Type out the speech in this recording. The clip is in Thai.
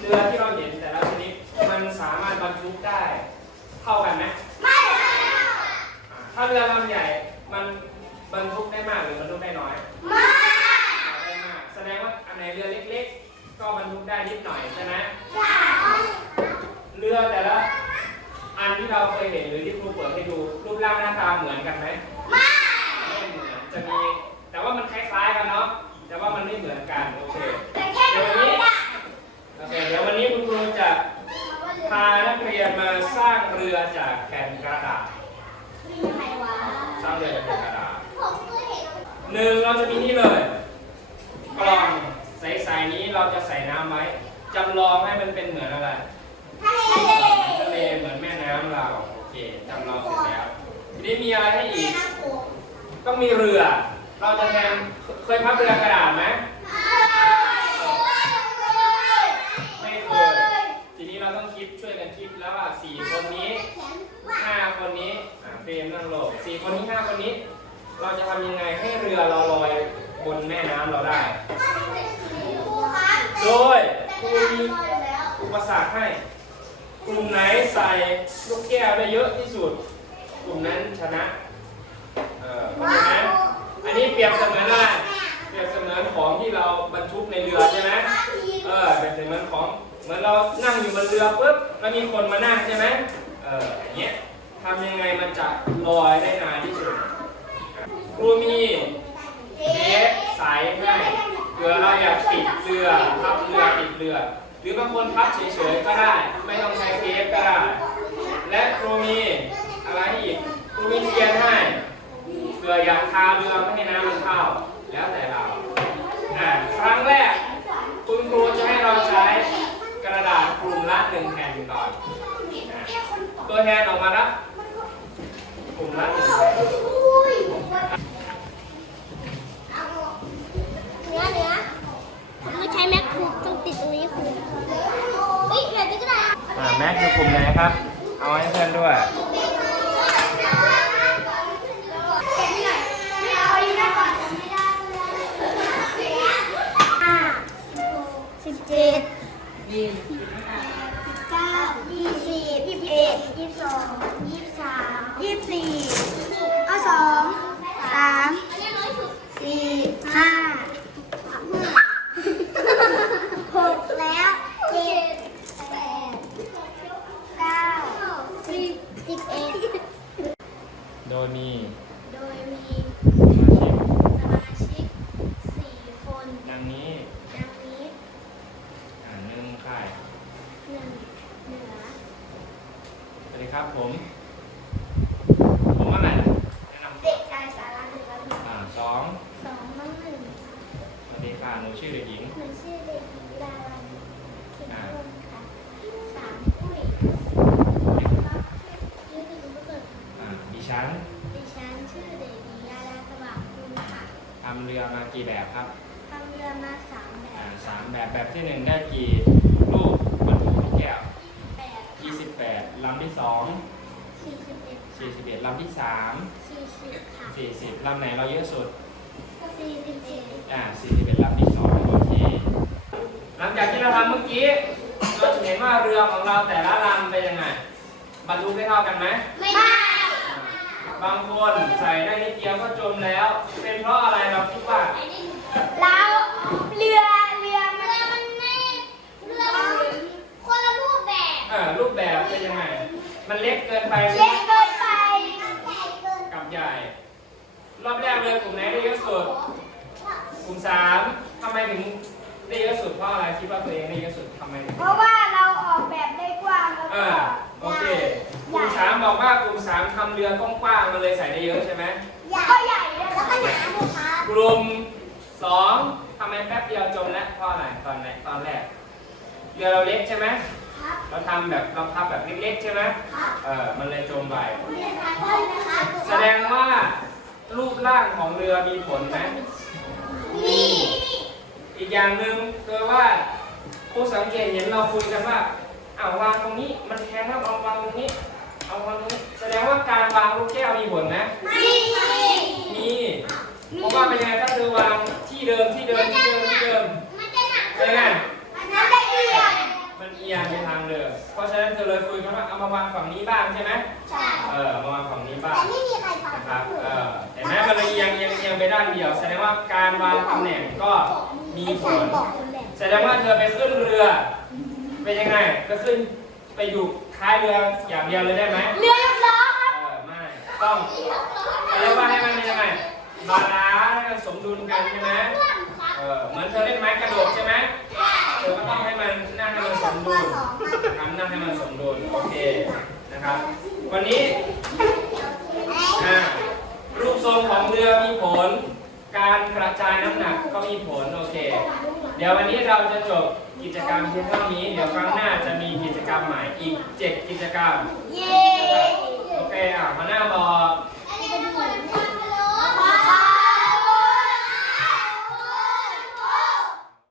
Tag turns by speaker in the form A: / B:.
A: เรือ
B: ปะเรือที่เราเห็นแต่ละชนิดมันสามารถบรรทุกได้เท่ากันไหม
A: ไม่
B: อ่าถ้าเรือลำใหญ่มันบรรทุกได้มากหรือบรรทุกได้น้อย
A: ไม่
B: ได้มากแสดงว่าอันไหนเรือเล็ก ๆ ก็บรรทุกได้นิดหน่อยใช่ไหม
A: ใช่
B: เรือแต่ละอันที่เราเคยเห็นหรือที่ครูเปิดให้ดูรูปร่างหน้าตาเหมือนกันไหม
A: ไม่
B: ไม่เหมือนจะมี สร้างเรือจากแผ่นกระดาษ
A: หนึ่
B: งเราจะมีนี่เลยกล่องใสๆนี้เราจะใส่น้ำไว้จำลองให้มันเป็นเหมือนอะไร
A: ทะเล
B: ทะเลเหมือนแม่น้ำเราโอเคจำลองเสร็จแล้วทีนี้มีอะไรให้อีก ต้องมีเรือ เราจะแทนเคยพับเรือกระดาษไหมไม่เคยทีนี้เราต้องคิดช่วยกันคิดแล้วว่าสี่คนนี้ห้าคนนี้ เฟรมนั่งลงสี่คนนี้ห้าคนนี้ เราจะทำยังไงให้เรือเราลอยบนแม่น้ำเราได้โดยครูมีอุปสรรคให้ กลุ่มไหนใส่ลูกแก้วได้เยอะที่สุด กลุ่มนั้นชนะ เออเพราะฉะนั้นอันนี้เปรียบเสมือนอะไรเปรียบเสมือนของที่เราบรรทุกในเรือใช่ไหมเออเปรียบเสมือนของเหมือนเรานั่งอยู่บนเรือปุ๊บแล้วมีคนมานั่งใช่ไหมเอออย่างเงี้ย ทำยังไงมันจะลอยได้นานที่สุดครูมีเทปใสให้เผื่อเราอยากติดเรือพับเรือติดเรือ หรือบางคนพับเฉยๆก็ได้ ไม่ต้องใช้เทปก็ได้ และครูมีอะไรอีกครูมีเทียนให้เผื่ออยากทาเรือไม่ให้น้ำมันเข้าแล้วแต่เราครั้งแรกคุณครูจะให้เราใช้กระดาษกลุ่มละหนึ่งแผ่นก่อนอ่าตัวแทนออกมาครับ กลุ่มละหนึ่งแผ่น
A: เนื้อเนื้อผมต้องใช้แม็กคูต้องติดตรงนี้คูเฮ้ยแบบนี้ก็ได้
B: อ่าแม็กคือกลุ่มไหนครับ เอาให้เพื่อนด้วย
A: สิบเจ็ดยี่สิบเก้ายี่สิบยี่สิบเอ็ดยี่สิบสองยี่สิบสาม ยี่สิบสี่เอาสองสามสี่ห้าหกแล้วเจ็ดแปดเก้าสิบสิบเอ็ด
B: โดยมี
A: โดยมี
B: สมาชิก
A: สมาชิกสี่คน
B: ดังนี้
A: ดังนี้
B: อ่าหนึ่งค่าย
A: หนึ่งเหนือ
B: สวัสดีครับผม ผมอะไรนะแนะนำตั
A: เด็
B: ว
A: กชายสาราหนึ่งและหนึ่ง
B: อ่าสอง
A: สองน้องหนึ่ง
B: สวัสดีค่ะหนูชื่อเด็กหญิง
A: หนูชื่อเด็กหญิงดาวันเข็มพงค่ะสามผู้หญิงครับ ชื่อเด็กหญิงประเสริฐ
B: อ่าดิฉัน
A: ดิฉันชื่อเด็กหญิงดาราสว่างคุณค่ะ
B: ทำเรือมากี่แบบครับ
A: ทำเรือมาสามแบ
B: อ่า
A: บ
B: สามแบบแบบที่หนึ่งได้กี่ลูกบรรทุกลูกแก้ว
A: แปด
B: ยี่สิบแปดลำที่สอง
A: สี่สิบเอ็ด
B: สี่สิบเอ็ดลำที่สาม
A: สี่สิบค่ะ
B: สี่สิบลำไหนเราเยอะสุด
A: สี่สิบเอ็ด
B: อ่าสี่สิบเอ็ดลำที่สองโอเคหลังจากที่เราทำเมื่อกี้ เราจะเห็นว่าเรือของเราแต่ละลำเป็นยังไง บรรทุกได้เท่ากันไหม
A: ไม่ได้
B: บางคนใส่ได้นิดเดียวก็จมแล้ว เป็นเพราะอะไรเราคิดว่า
A: แล้วเรือเรือมันมันไม่เรือมันคนละรูปแบบ
B: เออรูปแบบเป็นยังไง มันเล็กเกินไป
A: เล็กเกินไปใหญ่เกิน
B: กับใหญ่ รอบแรกเลยกลุ่มไหนได้เยอะสุดกลุ่มสามทำไมถึง ได้เยอะสุดเพราะอะไรคิดว่าตัวเองได้เยอะสุดทำไมถึง
A: เพราะว่าเราออกแบบได้กว้างแล้ว
B: เอ
A: ก็
B: อโอเคกลุ่มสามบอกว่ากลุ่มสามทำเรือกว้างๆมันเลยใส่ได้เยอะใช่ไหม
A: ใหญ่ก็ใหญ่แล้วก็หนาด้วยครับ
B: กลุ่มสองทำไมแป๊บเดียวจมแล้วเพราะอะไรตอนไหนตอนแรกเรือเราเล็กใช่ไหม
A: ครับ
B: เราทำแบบเราพับแบบเล็กๆใช่ไหม
A: ครับ
B: เออมันเลยจมไป
A: เรียนการด้วยนะคะ
B: แสดงว่ารูปร่างของเรือมีผลไหม
A: นี่
B: อีกอย่างหนึ่งคือว่าผู้สังเกตเห็นเราคุยกันว่าเอาวางตรงนี้มันแพงครับเอาวางตรงนี้ เอาวางตรงนี้ แสดงว่าการวางลูกแก้วมีผลไหม
C: ไม่ม
B: ี
D: เพราะ
B: ว่าเป็น
A: ไง
B: ถ้าเธอวางที่เดิ
A: มที่เดิ
B: มที่เดิมที่เดิม
C: เป็นะมันจะเอียง
B: มันเอียงไปทางเดิมเพราะฉะนั้นเธอเลยคุยกันว่าเอามาวางฝั่งนี้บ้างใช่ไหม
C: ใช่เ
B: ออมาวางฝั่งนี้บ้างแต่
C: ไม่มีใครฟังนะครับเอ
B: อเห็นไหมมันเล
A: ยเอียง
B: เอียงเอียงไปด้า
A: นเดียว แสดงว่าการวางตำแหน่งก็
B: แสดงว่าเธอไปขึ้นเรือ เป็นยังไง ก็ขึ้นไปอยู่ท้ายเรืออย่างเดียวเลยได้ไหม
A: เรือยกล้อครับ
B: เออไม่ต้องเรียกว่าให้มันเป็นยังไงบาลานซ์ให้มันสมดุลกันใช่ไหมเออเหมือนเธอเล่นไม้กระโดดใช่ไหมเธอก็ต้องให้มันนั่งให้มันสมดุลทำนั่งให้มันสมดุลโอเคนะครับ วันนี้อ่ารูปทรงของเรือมีผล การกระจายน้ำหนักก็มีผลโอเค เดี๋ยววันนี้เราจะจบกิจกรรมเพียงเท่านี้ เดี๋ยวครั้งหน้าจะมีกิจกรรมใหม่อีก 7 กิจกรรม
A: เย้
B: โอเคอะมาหน้าบอก